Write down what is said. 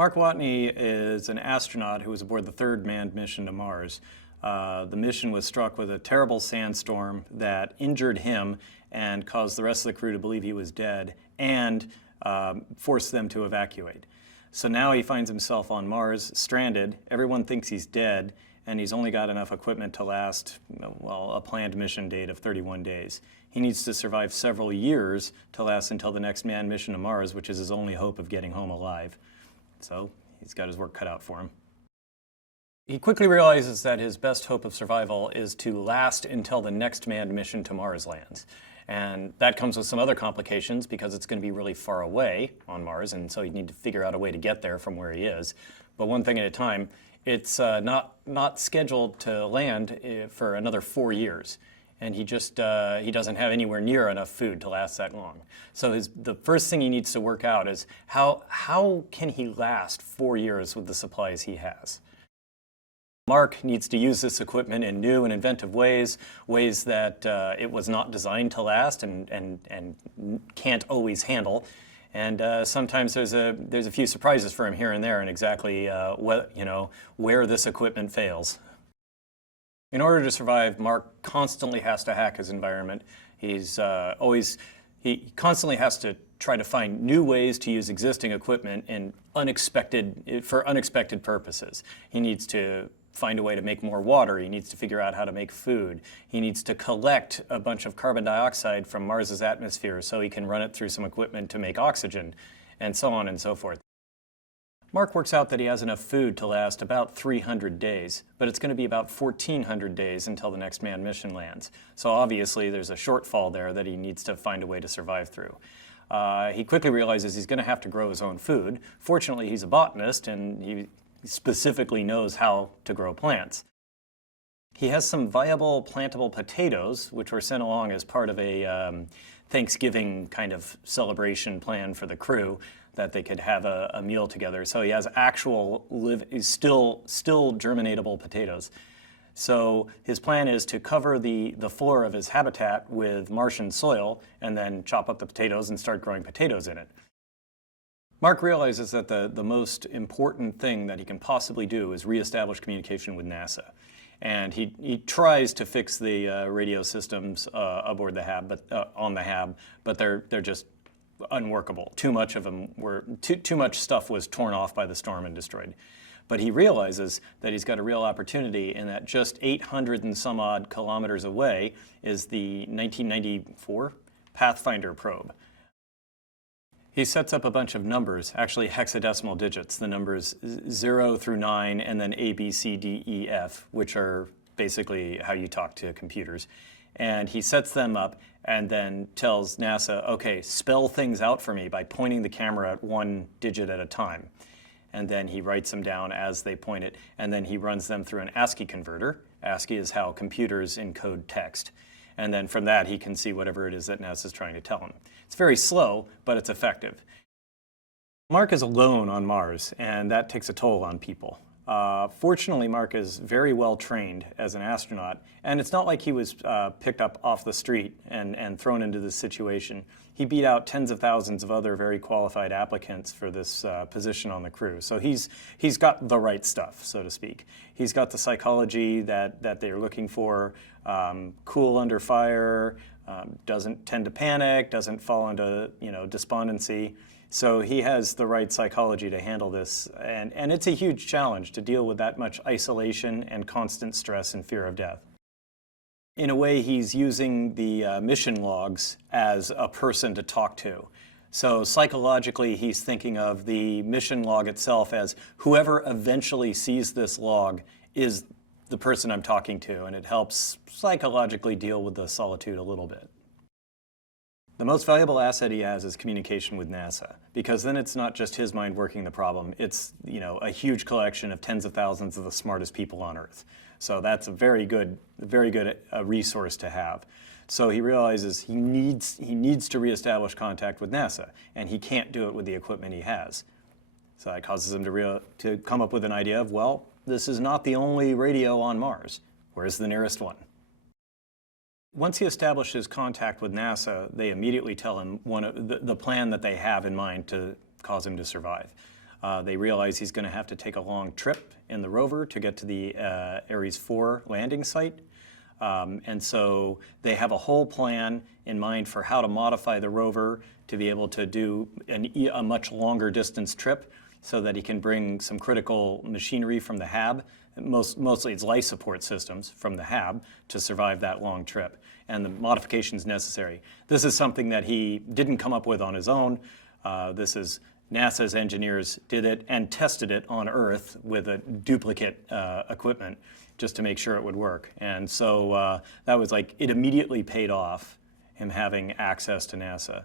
Mark Watney is an astronaut who was aboard the third manned mission to Mars. The mission was struck with a terrible sandstorm that injured him and caused the rest of the crew to believe he was dead and forced them to evacuate. So now he finds himself on Mars, stranded. Everyone thinks he's dead, and he's only got enough equipment to last, well, a planned mission date of 31 days. He needs to survive several years to last until the next manned mission to Mars, which is his only hope of getting home alive. So he's got his work cut out for him. He quickly realizes that his best hope of survival is to last until the next manned mission to Mars lands. And that comes with some other complications because it's going to be really far away on Mars, and so you need to figure out a way to get there from where he is. But one thing at a time, it's not scheduled to land for another 4 years. And he doesn't have anywhere near enough food to last that long. So the first thing he needs to work out is how can he last 4 years with the supplies he has? Mark needs to use this equipment in new and inventive ways that it was not designed to last and can't always handle. And sometimes there's a few surprises for him here and there, and exactly where this equipment fails. In order to survive, Mark constantly has to hack his environment. He constantly has to try to find new ways to use existing equipment for unexpected purposes. He needs to find a way to make more water. He needs to figure out how to make food. He needs to collect a bunch of carbon dioxide from Mars's atmosphere so he can run it through some equipment to make oxygen, and so on and so forth. Mark works out that he has enough food to last about 300 days, but it's going to be about 1,400 days until the next manned mission lands. So obviously there's a shortfall there that he needs to find a way to survive through. He quickly realizes he's going to have to grow his own food. Fortunately, he's a botanist, and he specifically knows how to grow plants. He has some viable plantable potatoes, which were sent along as part of a Thanksgiving kind of celebration plan for the crew, that they could have a meal together. So he has actual still germinatable potatoes. So his plan is to cover the floor of his habitat with Martian soil and then chop up the potatoes and start growing potatoes in it. Mark realizes that the most important thing that he can possibly do is reestablish communication with NASA. And he tries to fix the radio systems aboard the HAB, on the HAB, but they're just unworkable. Too much of them too much stuff was torn off by the storm and destroyed. But he realizes that he's got a real opportunity in that just 800 and some odd kilometers away is the 1994 Pathfinder probe. He sets up a bunch of numbers, actually hexadecimal digits, the numbers 0 through 9, and then A, B, C, D, E, F, which are basically how you talk to computers. And he sets them up and then tells NASA, okay, spell things out for me by pointing the camera at one digit at a time. And then he writes them down as they point it, and then he runs them through an ASCII converter. ASCII is how computers encode text. And then from that, he can see whatever it is that NASA is trying to tell him. It's very slow, but it's effective. Mark is alone on Mars, and that takes a toll on people. Fortunately, Mark is very well trained as an astronaut, and it's not like he was picked up off the street and thrown into this situation. He beat out tens of thousands of other very qualified applicants for this position on the crew. So he's got the right stuff, so to speak. He's got the psychology that they're looking for, cool under fire, doesn't tend to panic, doesn't fall into despondency. So he has the right psychology to handle this, and it's a huge challenge to deal with that much isolation and constant stress and fear of death. In a way, he's using the mission logs as a person to talk to. So psychologically, he's thinking of the mission log itself as whoever eventually sees this log is the person I'm talking to, and it helps psychologically deal with the solitude a little bit. The most valuable asset he has is communication with NASA, because then it's not just his mind working the problem. It's a huge collection of tens of thousands of the smartest people on Earth. So that's a very good resource to have. So he realizes he needs to reestablish contact with NASA, and he can't do it with the equipment he has. So that causes him to come up with an idea of, well, this is not the only radio on Mars. Where's the nearest one? Once he establishes contact with NASA, they immediately tell him the plan that they have in mind to cause him to survive. They realize he's going to have to take a long trip in the rover to get to the Ares 4 landing site. And so they have a whole plan in mind for how to modify the rover to be able to do a much longer distance trip so that he can bring some critical machinery from the HAB, mostly it's life support systems from the HAB, to survive that long trip, and the modifications necessary. This is something that he didn't come up with on his own. This is NASA's engineers did it and tested it on Earth with a duplicate equipment just to make sure it would work. And so that was like, it immediately paid off, him having access to NASA.